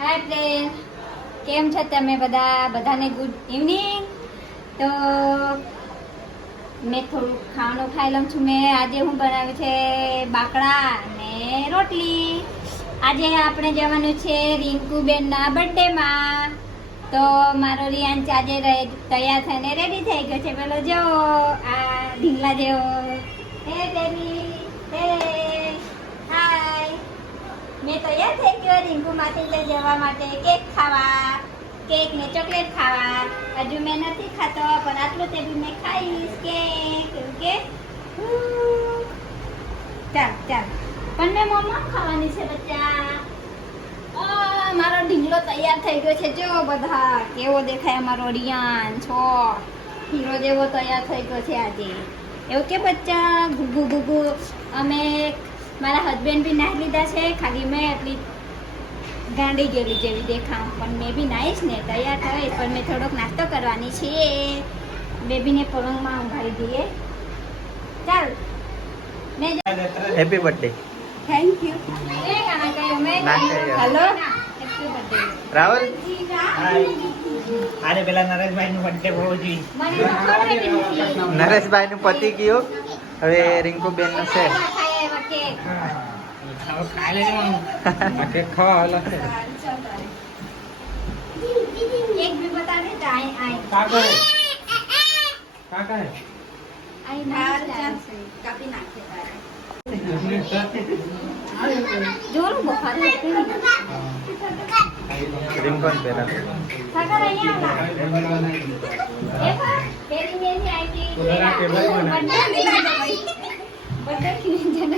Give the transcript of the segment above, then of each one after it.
હાય friend, કેમ છો તમે બધા? બધાને ગુડ ઇવનિંગ. તો મેં થોડું ખાવાનું ખાઈ લઉં છું. મેં આજે હું બનાવ્યું છે બાકડા અને રોટલી. આજે આપણે જવાનું છે રિંકુબેનના બર્થડેમાં. તો મારો રિયાન આજે તૈયાર થઈને રેડી થઈ ગયો છે. પેલો જો આ ઢીંગલા જેવો. હે બેબી, હે હાય. મેં તૈયાર થઈ ગયો રિંકુ માથી લઈ જવા માટે કેક ખાવા, કેક ને ચોકલેટ ખાવા. હજુ મેં નથી ખાતો પણ આટલું તે બી મેં ખાઈશ કેક. એવું કે ચાલ ચાલ પણ મેં મમ્મા ખાવાની છે બચ્ચા. મારો ઢીંગલો તૈયાર થઈ ગયો છે. જો બધા કેવો દેખાય અમારો રિયાન છો, હીરો જેવો તૈયાર થઈ ગયો છે આજે. એવું કે બચ્ચા ગુગુ ગુગુ. અમે મારા હસબન્ડ બી નાહી લીધા છે. ખાલી મેં એટલી ગાંડી ગયેલી જેવી દેખાઉં પણ મેં બી નાહીશ ને તૈયાર થઈ. પણ મેં થોડોક નાસ્તો કરવાની છે. બેબીને પલંગમાં ઊંઘાડી દઈએ. ચાલ મેં હેપી બર્થડે. Thank you. એ ગાના કયો મેં હેલો હેપી બર્થડે રાહુલ. અરે પેલા નરેશભાઈ નું બર્થડે બહુ જોઈ. મને તો ખબર નથી. નરેશભાઈ નું પતિ ગયું, હવે રિંકુબેન નું છે. કેક ખાઈ લેજો. કેક ખાવા આવેલા છે. એક भी बता दे तो आई आई કાકા आई ना काफी नाखे तारे जोर बुखार है રિંકોન પેલા सागर અહીંયા આવલા એ પર તેરી મેરી आई थी बर्थडे की जन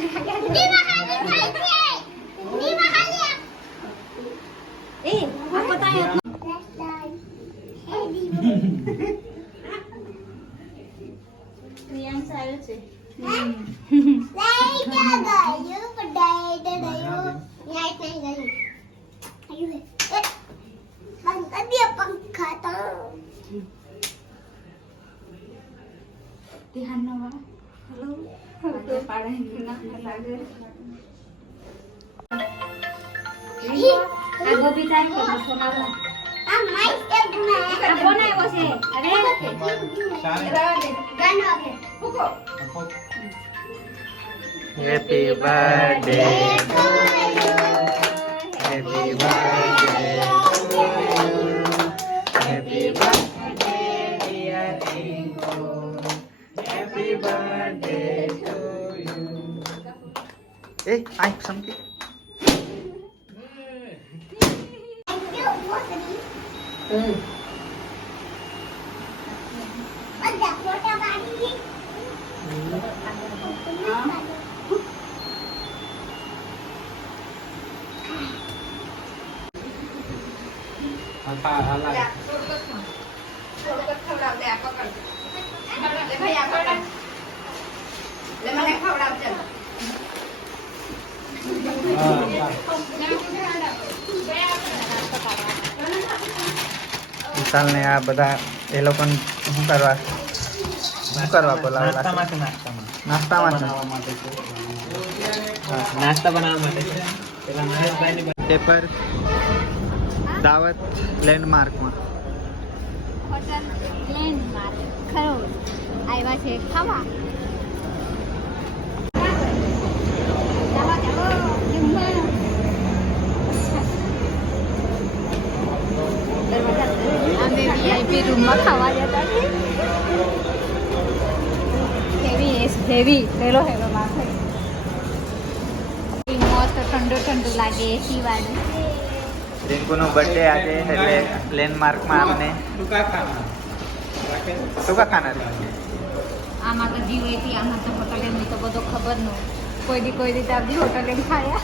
ए आप बताइए Rian saya sih. Aku bisa profesional. Apa na ibu sih? Ada? Happy birthday to you, happy birthday to you, happy birthday dear Rinku, happy birthday to you. એ આઈ સમથી વિશાલ ને આ બધા એ લોકો શું કરવા બોલાવેલા છે? નાસ્તામાં છે. નાસ્તા બનાવવા માટે છે. પેલા નરેશભાઈ પેપર દાવત લેન્ડમાર્કમાં હોટલ લેન્ડમાર્ક ખરોડ આવ્યા છે ખાવા. ચાલો ચાલો જમવા. અમે વીઆઈપી રૂમમાં ખાવા જતા છે. હેવી પેલો હેવો માથે મસ્ત ઠંડુ ઠંડુ લાગે. એસી વાળું રિંકુનો બર્થડે આજે એટલે લેન્ડમાર્કમાં આપણે ટૂંકા ખાના ટૂંકા ખાના આમાં તો જીવેથી આમાં તો હોટલે મેં તો બધો ખબર ન કોઈ દી તો આપણી હોટલે ખાયા.